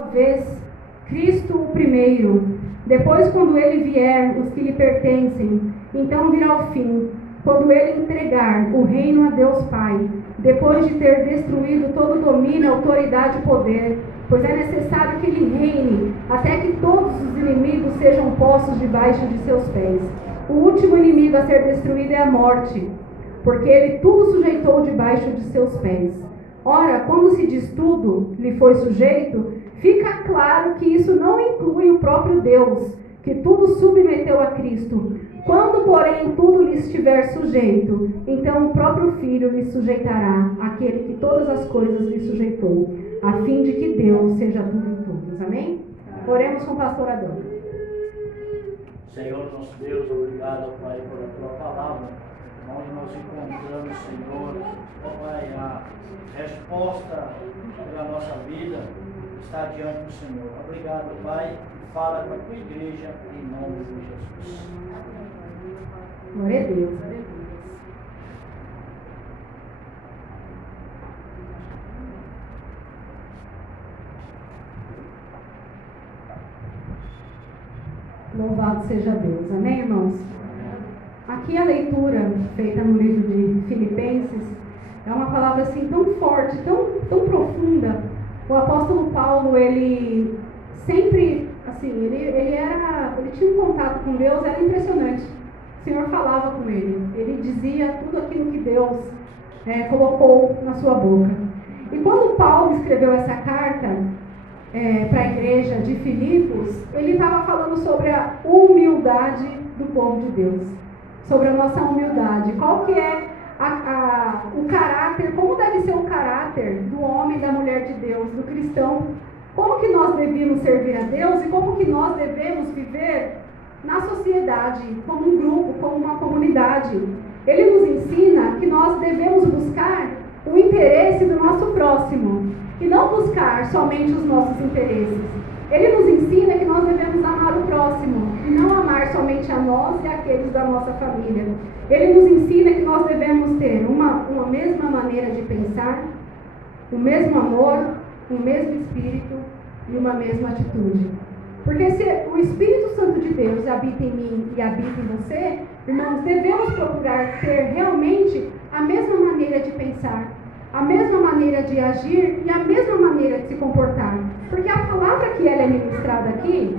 vez Cristo o primeiro, depois quando ele vier os que lhe pertencem, então virá o fim, quando ele entregar o reino a Deus Pai, depois de ter destruído todo domínio, autoridade e poder, pois é necessário que ele reine, até que todos os inimigos sejam postos debaixo de seus pés. O último inimigo a ser destruído é a morte, porque ele tudo sujeitou debaixo de seus pés. Ora, quando se diz tudo lhe foi sujeito, fica claro que isso não inclui o próprio Deus, que tudo submeteu a Cristo. Quando, porém, tudo lhe estiver sujeito, então o próprio Filho lhe sujeitará, aquele que todas as coisas lhe sujeitou, a fim de que Deus seja tudo em todos. Amém? Oremos com o pastor Adão. Senhor nosso Deus, obrigado, Pai, pela tua palavra, onde nós encontramos, Senhor, ó Pai, a resposta pela nossa vida está diante do Senhor. Obrigado, Pai, fala com a tua igreja em nome de Jesus. Glória a Deus, glória a Deus. Louvado seja Deus, amém, irmãos? Aqui a leitura feita no livro de Filipenses é uma palavra assim tão forte, tão profunda. O apóstolo Paulo, ele sempre, assim, ele tinha um contato com Deus, era impressionante. O Senhor falava com ele dizia tudo aquilo que Deus colocou na sua boca. E quando Paulo escreveu essa carta para a igreja de Filipos, ele estava falando sobre a humildade do povo de Deus, sobre a nossa humildade, qual que é o caráter, como deve ser o caráter do homem e da mulher de Deus, do cristão, como que nós devemos servir a Deus e como que nós devemos viver na sociedade, como um grupo, como uma comunidade. Ele nos ensina que nós devemos buscar o interesse do nosso próximo e não buscar somente os nossos interesses. Ele nos ensina que nós devemos amar o próximo e não amar somente a nós e aqueles da nossa família. Ele nos ensina que nós devemos ter uma mesma maneira de pensar, o mesmo amor, o mesmo espírito e uma mesma atitude. Porque se o Espírito Santo de Deus habita em mim e habita em você, irmãos, devemos procurar ter realmente a mesma maneira de pensar, a mesma maneira de agir e a mesma maneira de se comportar. Porque a palavra que ela é ministrada aqui,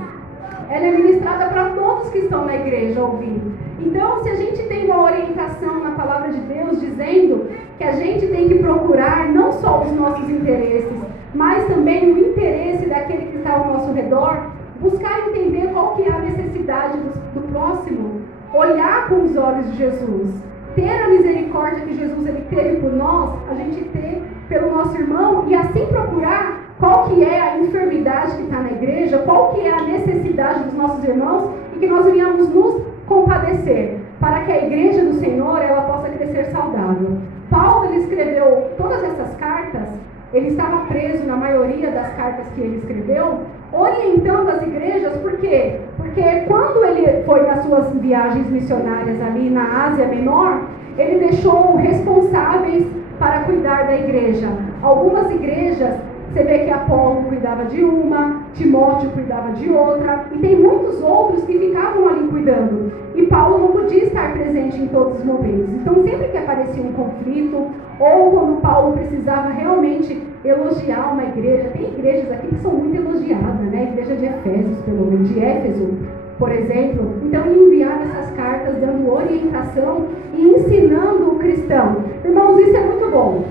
ela é ministrada para todos que estão na igreja ouvindo. Então, se a gente tem uma orientação na palavra de Deus dizendo que a gente tem que procurar não só os nossos interesses, mas também o interesse daquele que está ao nosso redor, buscar entender qual que é a necessidade do próximo, olhar com os olhos de Jesus, ter a misericórdia que Jesus ele teve por nós, a gente ter pelo nosso irmão e assim procurar qual que é a enfermidade que está na igreja, qual que é a necessidade dos nossos irmãos e que nós venhamos nos compadecer para que a igreja do Senhor ela possa crescer saudável. Paulo ele escreveu todas essas cartas, ele estava preso na maioria das cartas que ele escreveu, orientando as igrejas, por quê? Porque quando ele foi nas suas viagens missionárias ali na Ásia Menor, ele deixou responsáveis para cuidar da igreja. Algumas igrejas, você vê que Apolo cuidava de uma, Timóteo cuidava de outra, e tem muitos outros que ficavam ali cuidando. E Paulo não podia estar presente em todos os momentos. Então, sempre que aparecia um conflito, ou quando Paulo precisava realmente elogiar uma igreja, tem igrejas aqui que são muito elogiadas, né? A igreja de Efésios, pelo menos, de Éfeso, por exemplo. Então, ele enviava essas cartas dando orientação e ensinando o cristão. Irmãos, isso é muito bom.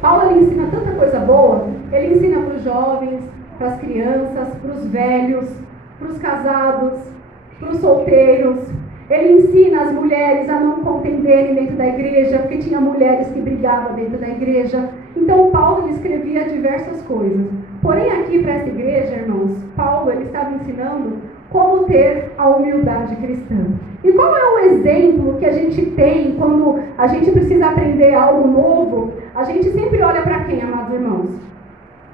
Paulo ele ensina tanta coisa boa, ele ensina para os jovens, para as crianças, para os velhos, para os casados, para os solteiros. Ele ensina as mulheres a não contenderem dentro da igreja, porque tinha mulheres que brigavam dentro da igreja. Então Paulo ele escrevia diversas coisas. Porém aqui para essa igreja, irmãos, Paulo ele estava ensinando como ter a humildade cristã. E qual é o exemplo que a gente tem quando a gente precisa aprender algo novo? A gente sempre olha para quem, amados irmãos?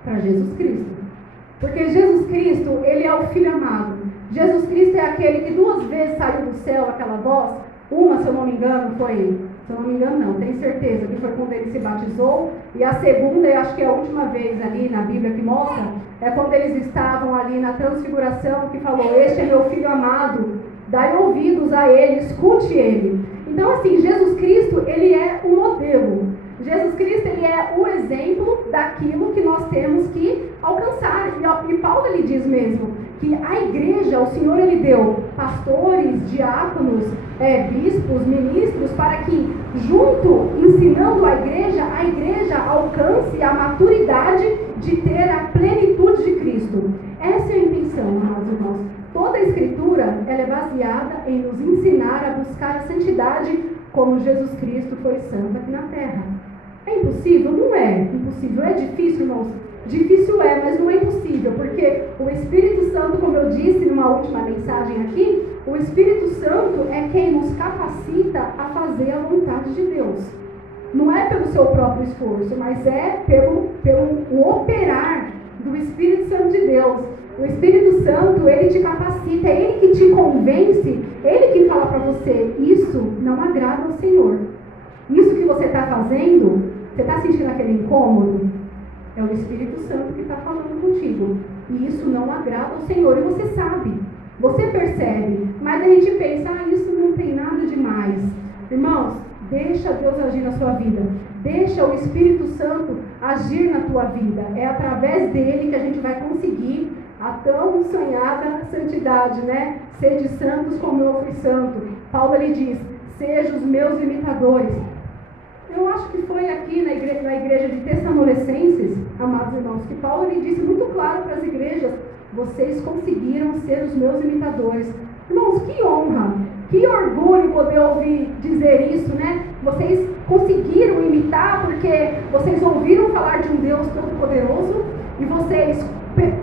Para Jesus Cristo. Porque Jesus Cristo, ele é o Filho amado. Jesus Cristo é aquele que 2 vezes saiu do céu aquela voz. Uma, se eu não me engano, foi Se eu não me engano, não, tenho certeza que foi quando ele se batizou. E a segunda, e acho que é a última vez ali na Bíblia que mostra, é quando eles estavam ali na transfiguração, que falou: este é meu filho amado, dai ouvidos a ele, escute ele. Então, assim, Jesus Cristo, ele é o modelo. Jesus Cristo, ele é o exemplo daquilo que nós temos que alcançar. E Paulo, ele diz mesmo que a igreja, o Senhor, ele deu pastores, diáconos, bispos, ministros, para que, junto, ensinando a igreja alcance a maturidade de ter a plenitude de Cristo. Essa é a intenção, amados irmãos. Toda a Escritura, ela é baseada em nos ensinar a buscar a santidade como Jesus Cristo foi santo aqui na terra. É impossível? Não é impossível. É difícil, irmãos? Difícil é, mas não é impossível, porque o Espírito Santo, como eu disse numa última mensagem aqui, o Espírito Santo é quem nos capacita a fazer a vontade de Deus. Não é pelo seu próprio esforço, mas é pelo operar do Espírito Santo de Deus. O Espírito Santo, ele te capacita, é ele que te convence, ele que fala para você: isso não agrada ao Senhor. Isso que você está fazendo, você está sentindo aquele incômodo? É o Espírito Santo que está falando contigo. E isso não agrada ao Senhor. E você sabe, você percebe, mas a gente pensa: isso não tem nada demais. Irmãos, deixa Deus agir na sua vida. Deixa o Espírito Santo agir na tua vida. É através dele que a gente vai conseguir a tão sonhada santidade, né? Sede santos como eu fui santo. Paulo, ele diz: sejam os meus imitadores. Eu acho que foi aqui na igreja de Tessalonicenses, amados irmãos, que Paulo, ele disse muito claro para as igrejas: vocês conseguiram ser os meus imitadores. Irmãos, que honra, que orgulho poder ouvir dizer isso, né? Vocês conseguiram imitar porque vocês ouviram falar de um Deus todo-poderoso e vocês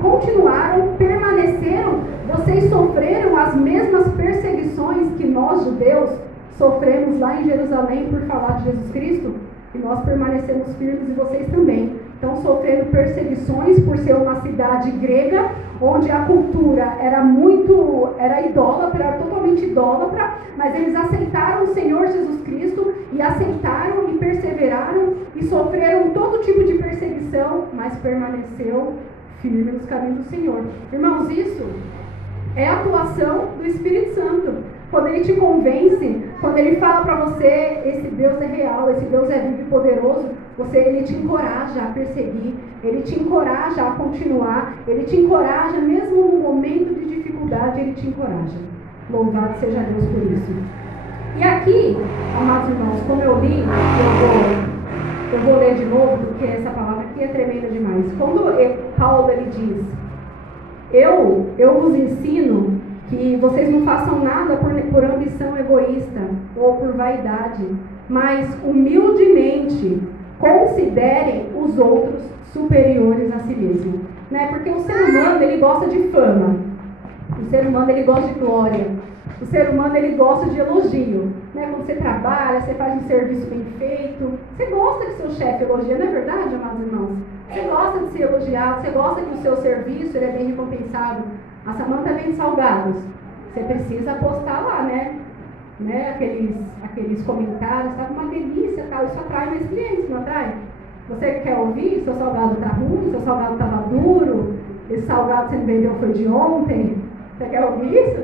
continuaram, permaneceram, vocês sofreram as mesmas perseguições que nós, judeus, sofremos lá em Jerusalém por falar de Jesus Cristo, e nós permanecemos firmes, e vocês também. Estão sofrendo perseguições por ser uma cidade grega, onde a cultura era idólatra, era totalmente idólatra, mas eles aceitaram o Senhor Jesus Cristo, e aceitaram e perseveraram, e sofreram todo tipo de perseguição, mas permaneceu firme nos caminhos do Senhor. Irmãos, isso é a atuação do Espírito Santo. Quando ele te convence, quando ele fala para você: esse Deus é real, esse Deus é vivo e poderoso, ele te encoraja a perseguir, ele te encoraja a continuar, ele te encoraja, mesmo no momento de dificuldade, ele te encoraja. Louvado seja Deus por isso. E aqui, amados irmãos, como eu li, eu vou ler de novo, porque essa palavra aqui é tremenda demais. Quando Paulo, ele diz: eu vos ensino que vocês não façam nada por ambição egoísta ou por vaidade, mas humildemente considerem os outros superiores a si mesmo. Né? Porque o ser humano, ele gosta de fama, o ser humano, ele gosta de glória, o ser humano, ele gosta de elogio. Né? Quando você trabalha, você faz um serviço bem feito, você gosta que seu chefe elogia, não é verdade, amados irmãos? Você gosta de ser elogiado, você gosta que o seu serviço ele é bem recompensado. A Samanta vende salgados, você precisa postar lá, né? Aqueles comentários, tá uma delícia, tal. Isso atrai mais clientes, não atrai? Você quer ouvir? Seu salgado tá ruim, seu salgado estava duro, esse salgado que você não vendeu foi de ontem. Você quer ouvir isso?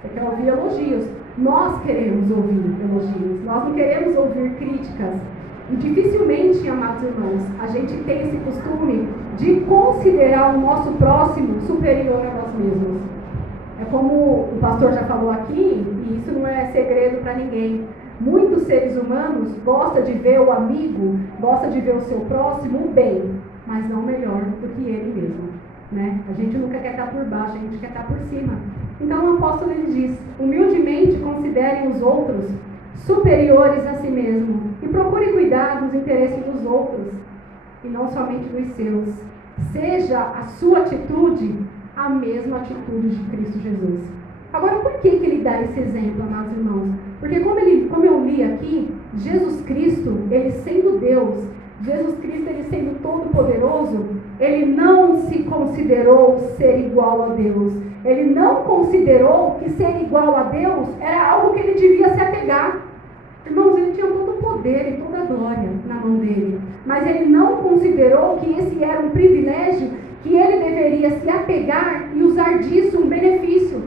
Você quer ouvir elogios. Nós queremos ouvir elogios, nós não queremos ouvir críticas. E dificilmente, amados irmãos, a gente tem esse costume de considerar o nosso próximo superior a nós mesmos. É como o pastor já falou aqui, e isso não é segredo para ninguém. Muitos seres humanos gostam de ver o amigo, gostam de ver o seu próximo bem, mas não melhor do que ele mesmo. Né? A gente nunca quer estar por baixo, a gente quer estar por cima. Então o apóstolo, ele diz: humildemente considerem os outros superiores a si mesmo e procure cuidar dos interesses dos outros e não somente dos seus. Seja a sua atitude a mesma atitude de Cristo Jesus. Agora, por que ele dá esse exemplo, amados irmãos? Porque como eu li aqui, Jesus Cristo, ele sendo Deus, Jesus Cristo, ele sendo todo-poderoso, ele não se considerou ser igual a Deus. Ele não considerou que ser igual a Deus era algo que ele devia se apegar. Irmãos, ele tinha todo o poder e toda a glória na mão dele, mas ele não considerou que esse era um privilégio que ele deveria se apegar e usar disso um benefício.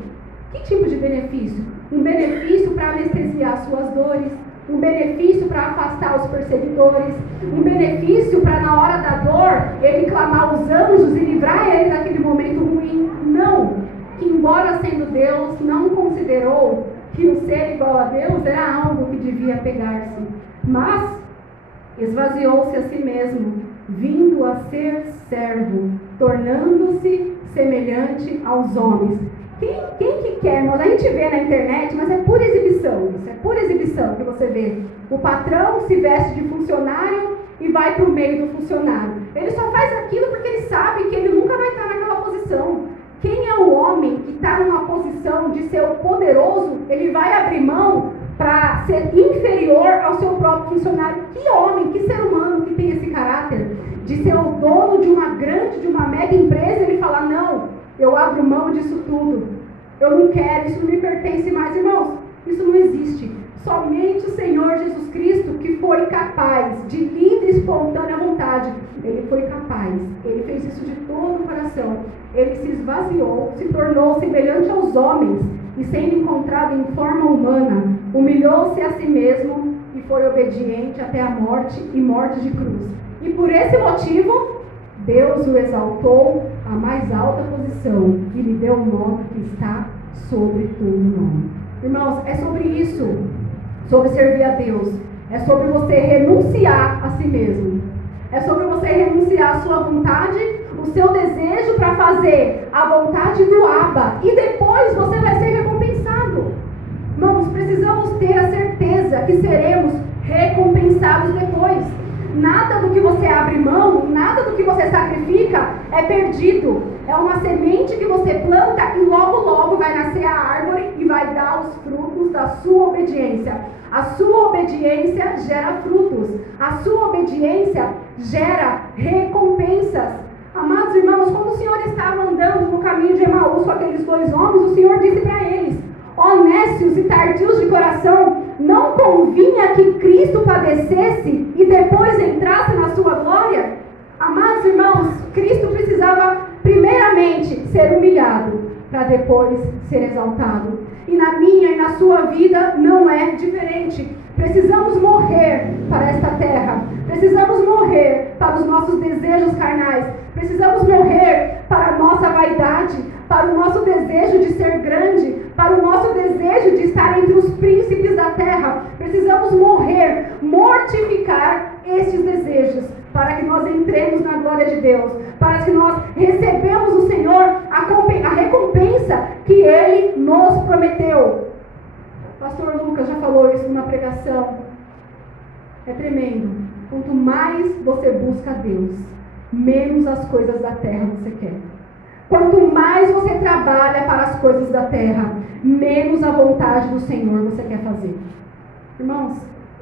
Que tipo de benefício? Um benefício para anestesiar suas dores, um benefício para afastar os perseguidores, um benefício para na hora da dor ele clamar os anjos e livrar ele daquele momento ruim. Não, que embora sendo Deus, não considerou que o ser igual a Deus era algo que devia pegar-se, mas esvaziou-se a si mesmo, vindo a ser servo, tornando-se semelhante aos homens. Quem que quer? A gente vê na internet, mas é pura exibição. Isso é pura exibição que você vê. O patrão se veste de funcionário e vai para o meio do funcionário. Ele só faz aquilo porque ele sabe que ele nunca vai estar naquela posição. Quem é o homem que está numa posição de ser o poderoso, ele vai abrir mão para ser inferior ao seu próprio funcionário? Que homem, que ser humano que tem esse caráter de ser o dono de uma mega empresa, ele fala, não, eu abro mão disso tudo, eu não quero, isso não me pertence mais. Irmãos, isso não existe. Somente o Senhor Jesus Cristo, que foi capaz, de livre e espontânea vontade, ele foi capaz, ele fez isso de todo o coração, ele se esvaziou, se tornou semelhante aos homens, e sendo encontrado em forma humana, humilhou-se a si mesmo e foi obediente até a morte e morte de cruz. E por esse motivo, Deus o exaltou à mais alta posição e lhe deu um nome que está sobre todo nome. Irmãos, é sobre isso, sobre servir a Deus, é sobre você renunciar a si mesmo, é sobre você renunciar a sua vontade, o seu desejo para fazer a vontade do Abba, e depois você vai ser recompensado. Irmãos, precisamos ter a certeza que seremos recompensados depois. Nada do que você abre mão, nada do que você sacrifica é perdido. É uma semente que você planta e logo logo vai nascer a árvore e vai dar os frutos da sua obediência. A sua obediência gera frutos. A sua obediência gera recompensas. Amados irmãos, quando o Senhor estava andando no caminho de Emaús com aqueles dois homens, o Senhor disse para eles: ó nécios e tardios de coração, não convinha que Cristo padecesse e depois entrasse na sua glória? Amados irmãos, Cristo precisava primeiramente ser humilhado para depois ser exaltado. E na minha e na sua vida não é diferente. Precisamos morrer para esta terra. Precisamos morrer para os nossos desejos carnais. Precisamos morrer para a nossa vaidade, para o nosso desejo de ser grande, para o nosso desejo de estar entre os príncipes da terra. Precisamos morrer, mortificar estes desejos, para que nós entremos na glória de Deus, para que nós recebamos do Senhor a recompensa que Ele nos prometeu. O pastor Lucas já falou isso numa pregação. É tremendo. Quanto mais você busca Deus, menos as coisas da terra você quer. Quanto mais você trabalha para as coisas da terra, menos a vontade do Senhor você quer fazer. Irmãos,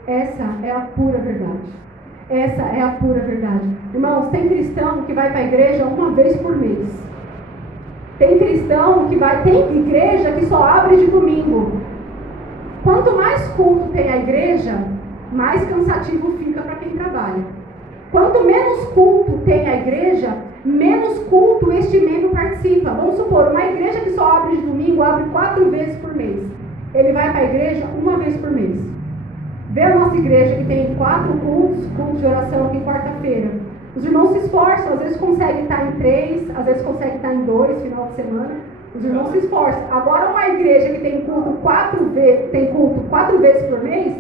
essa é a pura verdade. Essa é a pura verdade. Irmãos, tem cristão que vai para a igreja uma vez por mês. Tem cristão que tem igreja que só abre de domingo. Quanto mais culto tem a igreja, mais cansativo fica para quem trabalha. Quanto menos culto tem a igreja, menos culto este membro participa. Vamos supor, uma igreja que só abre de domingo, abre 4 vezes por mês. Ele vai para a igreja uma vez por mês. Vê a nossa igreja que tem 4 cultos de oração aqui quarta-feira. Os irmãos se esforçam, às vezes conseguem estar em 3, às vezes conseguem estar em 2, final de semana. Os irmãos se esforçam. Agora uma igreja que tem culto 4 vezes por mês,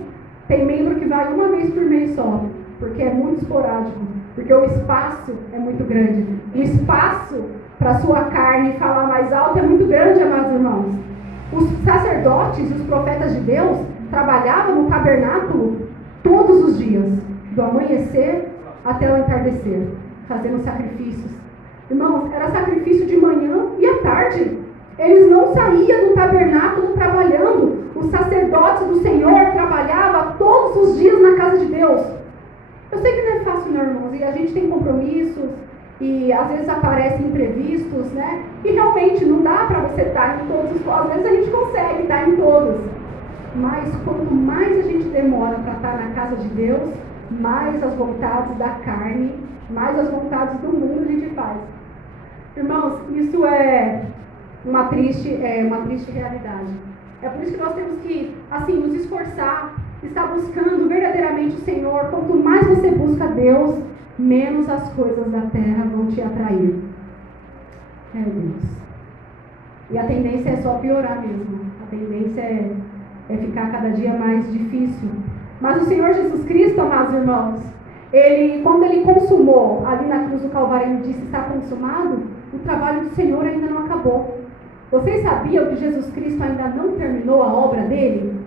tem membro que vai uma vez por mês só, porque é muito esporádico, porque o espaço é muito grande. O espaço para a sua carne falar mais alto é muito grande, amados irmãos. Os sacerdotes, os profetas de Deus, trabalhavam no tabernáculo todos os dias, do amanhecer até o entardecer, fazendo sacrifícios. Irmãos, era sacrifício de manhã e à tarde. Eles não saíam do tabernáculo trabalhando. Os sacerdotes do Senhor trabalhavam todos os dias na casa de Deus. Eu sei que não é fácil, não, irmãos, e a gente tem compromissos, e às vezes aparecem imprevistos, né? E realmente não dá para você estar em todos os... Às vezes a gente consegue estar em todos. mas quanto mais a gente demora para estar na casa de Deus, mais as vontades da carne, mais as vontades do mundo a gente faz. Irmãos, isso é uma triste realidade. É por isso que nós temos que, assim, nos esforçar, estar buscando verdadeiramente o Senhor. Quanto mais você busca Deus, menos as coisas da terra vão te atrair. É Deus. E a tendência é só piorar mesmo. A tendência é ficar cada dia mais difícil. Mas o Senhor Jesus Cristo, amados irmãos, quando Ele consumou ali na cruz do Calvário, Ele disse: está consumado, o trabalho do Senhor ainda não acabou. Vocês sabiam que Jesus Cristo ainda não terminou a obra dele?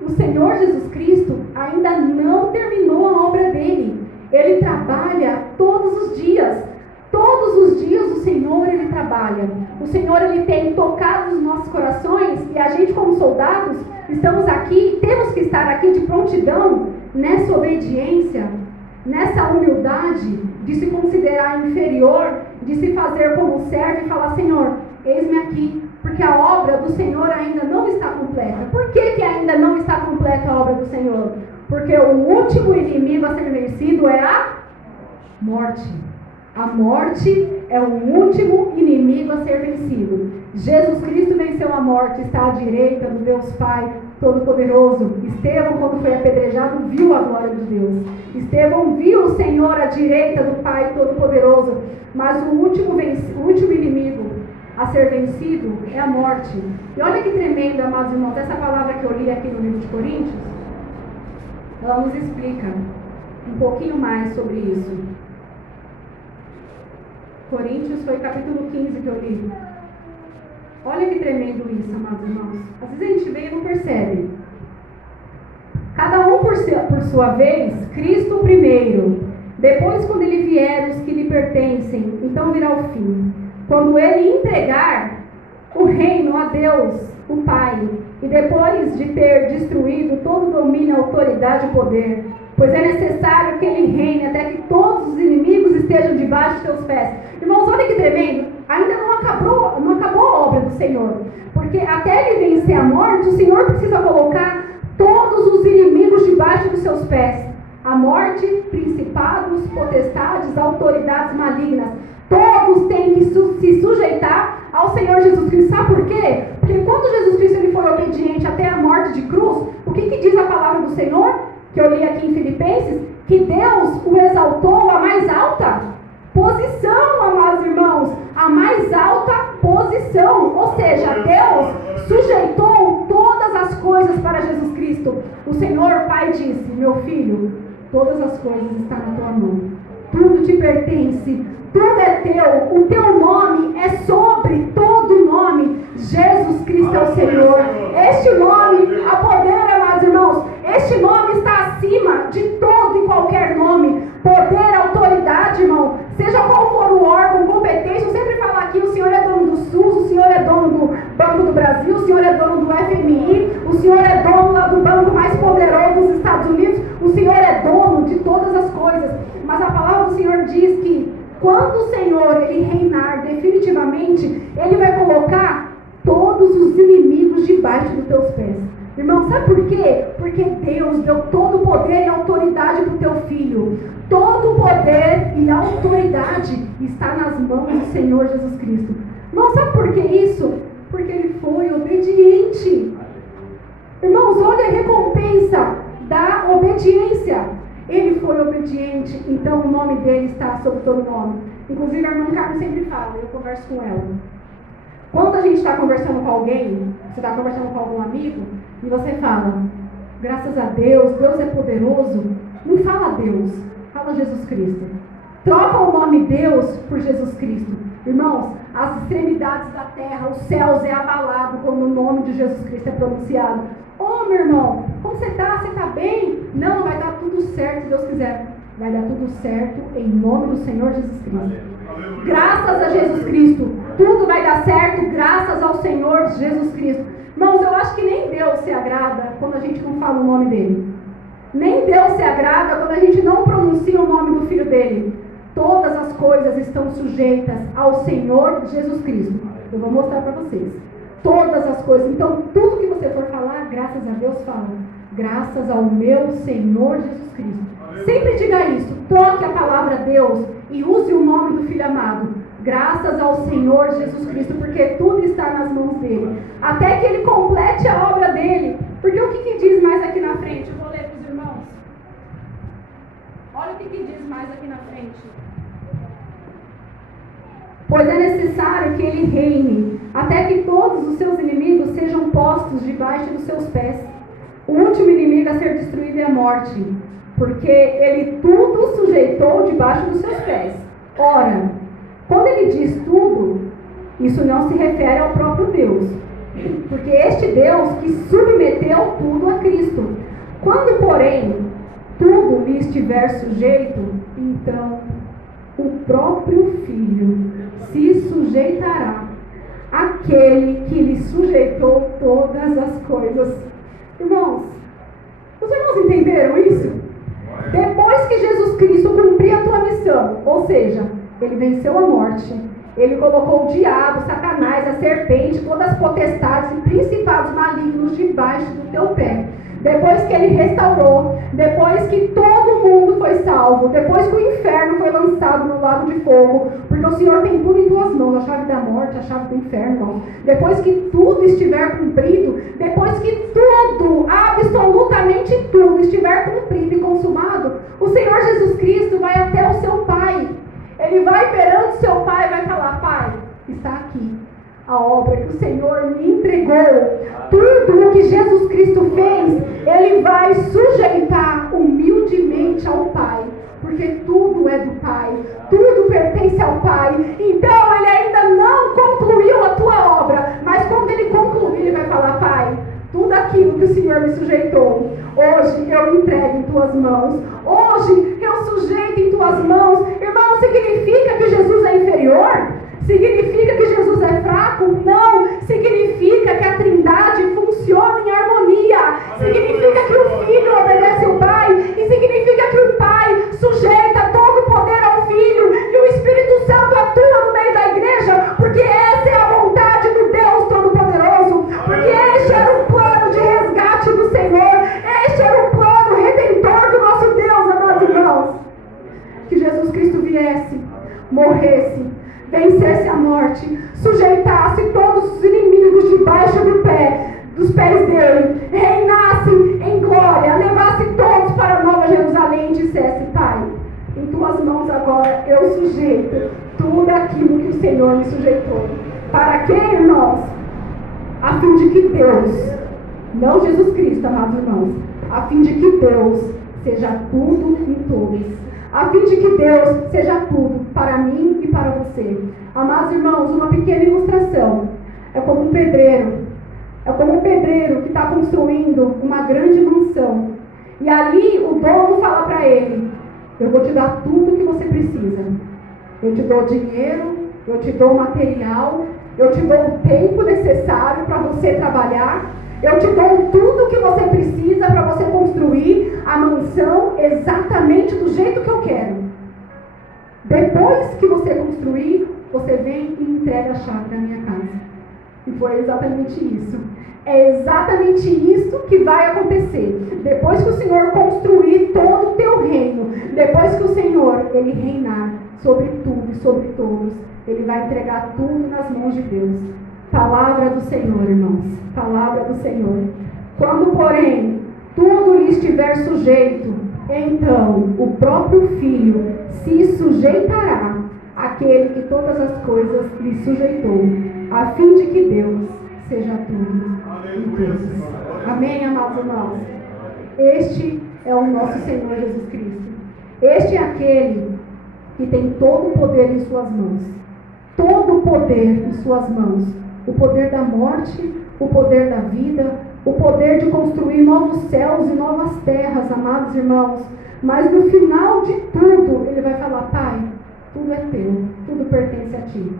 O Senhor Jesus Cristo ainda não terminou a obra dele. Ele trabalha todos os dias. Todos os dias o Senhor, Ele trabalha. O Senhor, Ele tem tocado os nossos corações, e a gente, como soldados, estamos aqui, temos que estar aqui de prontidão, nessa obediência, nessa humildade, de se considerar inferior, de se fazer como servo e falar: Senhor, eis-me aqui, porque a obra do Senhor ainda não está completa. Por que ainda não está completa a obra do Senhor? Porque o último inimigo a ser vencido é a morte. A morte é o último inimigo a ser vencido. Jesus Cristo venceu a morte, está à direita do Deus Pai Todo-Poderoso. Estevão, quando foi apedrejado, viu a glória de Deus. Estevão viu o Senhor à direita do Pai Todo-Poderoso. Mas o último inimigo a ser vencido é a morte. E olha que tremendo, amados irmãos, essa palavra que eu li aqui no livro de Coríntios, ela nos explica um pouquinho mais sobre isso. Coríntios foi capítulo 15 que eu li. Olha que tremendo isso, amados irmãos. Às vezes a gente vê e não percebe. Cada um por sua vez, Cristo primeiro. Depois, quando Ele vier, os que lhe pertencem, então virá o fim. Quando Ele entregar o reino a Deus, o Pai, e depois de ter destruído todo domínio, autoridade e poder, pois é necessário que Ele reine até que todos os inimigos estejam debaixo de seus pés. Irmãos, olha que tremendo, ainda não acabou a obra do Senhor, porque até Ele vencer a morte, o Senhor precisa colocar todos os inimigos debaixo dos seus pés. A morte, principados, potestades, autoridades malignas, todos têm que se sujeitar ao Senhor Jesus Cristo. Sabe por quê? Porque quando Jesus Cristo ele foi obediente até a morte de cruz, o que diz a palavra do Senhor? Que eu li aqui em Filipenses, que Deus o exaltou à mais alta posição, amados irmãos, a mais alta posição. Ou seja, Deus sujeitou todas as coisas para Jesus Cristo. O Senhor Pai disse: meu filho, todas as coisas estão na tua mão, tudo te pertence, tudo é teu, o teu nome é sobre todo nome. Jesus Cristo é o Senhor. Este nome há poder, amados irmãos. Este nome está acima de todo e qualquer nome. Poder, autoridade, irmão, seja qual for o órgão, competência. Eu sempre falo aqui: o Senhor é dono do SUS, o Senhor é dono do Banco do Brasil, o Senhor é dono do FMI, o Senhor é dono lá do banco mais poderoso dos Estados Unidos. O Senhor é dono de todas as coisas. Mas a palavra do Senhor diz que quando o Senhor ele reinar definitivamente, Ele vai colocar todos os inimigos debaixo dos teus pés. Irmão, sabe por quê? Porque Deus deu todo o poder e autoridade para o teu filho. Todo o poder e autoridade está nas mãos do Senhor Jesus Cristo. Irmão, sabe por que isso? Porque Ele foi obediente. Irmãos, olha a recompensa da obediência. Ele foi obediente, então o nome dele está sobre todo nome. Inclusive a irmã Carmen sempre fala, eu converso com ela. Quando a gente está conversando com alguém, você está conversando com algum amigo, e você fala: graças a Deus, Deus é poderoso. Não fala Deus, fala Jesus Cristo. Troca o nome Deus por Jesus Cristo. Irmãos, as extremidades da terra, os céus é abalado quando o nome de Jesus Cristo é pronunciado. Ô meu irmão, como você está? Você está bem? Não, vai dar tudo certo se Deus quiser. Vai dar tudo certo em nome do Senhor Jesus Cristo. Graças a Jesus Cristo, tudo vai dar certo graças ao Senhor Jesus Cristo. Irmãos, eu acho que nem Deus se agrada quando a gente não fala o nome dele. Nem Deus se agrada quando a gente não pronuncia o nome do Filho dele. Todas as coisas estão sujeitas ao Senhor Jesus Cristo. Eu vou mostrar para vocês. todas as coisas. Então, tudo que você for falar, graças a Deus, fala, graças ao meu Senhor Jesus Cristo. Sempre diga isso, troque a palavra Deus e use o nome do Filho amado. Graças ao Senhor Jesus Cristo, porque tudo está nas mãos dele. Até que ele complete a obra dele. Porque o que diz mais aqui na frente? Eu vou ler para os irmãos. Olha o que diz mais aqui na frente. Pois é necessário que ele reine, até que todos os seus inimigos sejam postos debaixo dos seus pés. O último inimigo a ser destruído é a morte, porque ele tudo sujeitou debaixo dos seus pés. Ora, quando ele diz tudo, isso não se refere ao próprio Deus, porque este Deus que submeteu tudo a Cristo. Quando, porém, tudo lhe estiver sujeito, então o próprio Filho se sujeitará àquele que lhe sujeitou todas as coisas. Irmãos, os irmãos entenderam isso? Depois que Jesus Cristo cumpriu a tua missão, ou seja, ele venceu a morte, ele colocou o diabo, Satanás, a serpente, todas as potestades e principados malignos debaixo do teu pé. Depois que ele restaurou, depois que todo mundo foi salvo, depois que o inferno foi lançado no lago de fogo, porque o Senhor tem tudo em tuas mãos, a chave da morte, a chave do inferno, irmão. Depois que tudo estiver cumprido, depois que tudo, absolutamente tudo estiver cumprido e consumado, o Senhor Jesus Cristo vai até o seu Pai. Ele vai perante o seu Pai e vai falar, Pai, está aqui a obra que o Senhor me entregou. Tudo o que Jesus Cristo fez, ele vai sujeitar humildemente ao Pai, porque tudo é do Pai, tudo pertence ao Pai. Então ele ainda não concluiu a tua obra, mas quando ele concluir, ele vai falar, Pai, tudo aquilo que o Senhor me sujeitou, hoje eu entrego em tuas mãos, hoje eu sujeito em tuas mãos. Irmão, significa que Jesus é inferior? Significa que Jesus é fraco? Não. Significa que a Trindade funciona em harmonia. Significa que o Filho obedece ao Pai. E significa que o Pai sujeita todo o poder ao Filho. E o Espírito Santo atua no meio da igreja. Porque essa é a vontade do Deus Todo-Poderoso. Porque este era o plano de resgate do Senhor. Este era o plano redentor do nosso Deus, amados irmãos. Que Jesus Cristo viesse, morresse, vencesse a morte, sujeitasse todos os inimigos debaixo dos pés dele, reinasse em glória, levasse todos para a Nova Jerusalém e dissesse, Pai, em tuas mãos agora eu sujeito tudo aquilo que o Senhor me sujeitou. Para quê, irmãos? A fim de que Deus, não Jesus Cristo, amados irmãos, a fim de que Deus seja tudo em todos. A fim de que Deus seja tudo para mim e para você. Amados irmãos, uma pequena ilustração. É como um pedreiro. É como um pedreiro que está construindo uma grande mansão. E ali o dono fala para ele, eu vou te dar tudo o que você precisa. Eu te dou dinheiro, eu te dou material, eu te dou o tempo necessário para você trabalhar. Eu te dou tudo o que você precisa para você construir a mansão exatamente do jeito que eu quero. Depois que você construir, você vem e entrega a chave da minha casa. E foi exatamente isso. É exatamente isso que vai acontecer. Depois que o Senhor construir todo o teu reino, depois que o Senhor, ele reinar sobre tudo e sobre todos, ele vai entregar tudo nas mãos de Deus. Palavra do Senhor, irmãos. Palavra do Senhor. Quando, porém, tudo lhe estiver sujeito, então o próprio Filho se sujeitará àquele que todas as coisas lhe sujeitou, a fim de que Deus seja tudo em todos. Amém, amados irmãos? Este é o nosso Senhor Jesus Cristo. Este é aquele que tem todo o poder em suas mãos. Todo o poder em suas mãos. O poder da morte, o poder da vida, o poder de construir novos céus e novas terras, amados irmãos. Mas no final de tudo, ele vai falar, Pai, tudo é teu, tudo pertence a ti.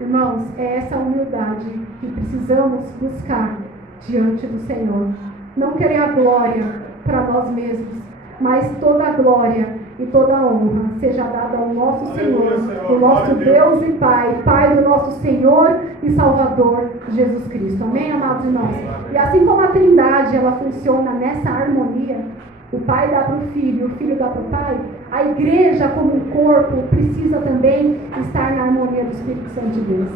Irmãos, é essa humildade que precisamos buscar diante do Senhor. Não querer a glória para nós mesmos, mas toda a glória e toda a honra seja dada ao nosso Senhor, o nosso Deus e Pai, Pai do nosso Senhor e Salvador Jesus Cristo. Amém, amados irmãos? E assim como a Trindade, ela funciona nessa harmonia, o Pai dá para o Filho, o Filho dá para o Pai, a igreja como um corpo precisa também estar na harmonia do Espírito Santo de Deus.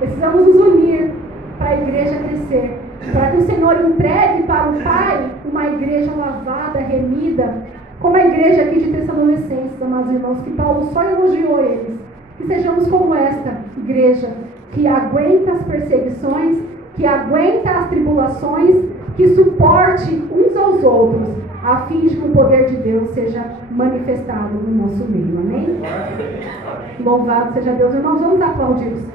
Precisamos nos unir para a igreja crescer, para que o Senhor entregue para o Pai uma igreja lavada, remida, como a igreja aqui de Tessalonicenses, amados irmãos, que Paulo só elogiou eles. Que sejamos como esta igreja, que aguenta as perseguições, que aguenta as tribulações, que suporte uns aos outros, a fim de que o poder de Deus seja manifestado no nosso meio. Amém? Louvado seja Deus. Irmãos, vamos aplaudir o Senhor.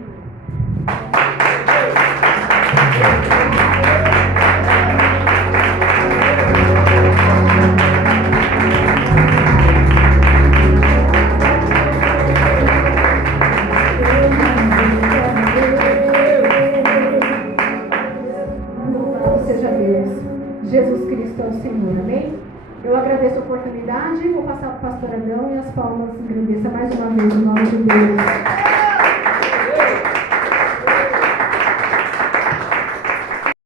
Jesus Cristo é o Senhor, amém? Eu agradeço a oportunidade, vou passar para o pastor Adão e as palmas engrandeça mais uma vez o nome de Deus.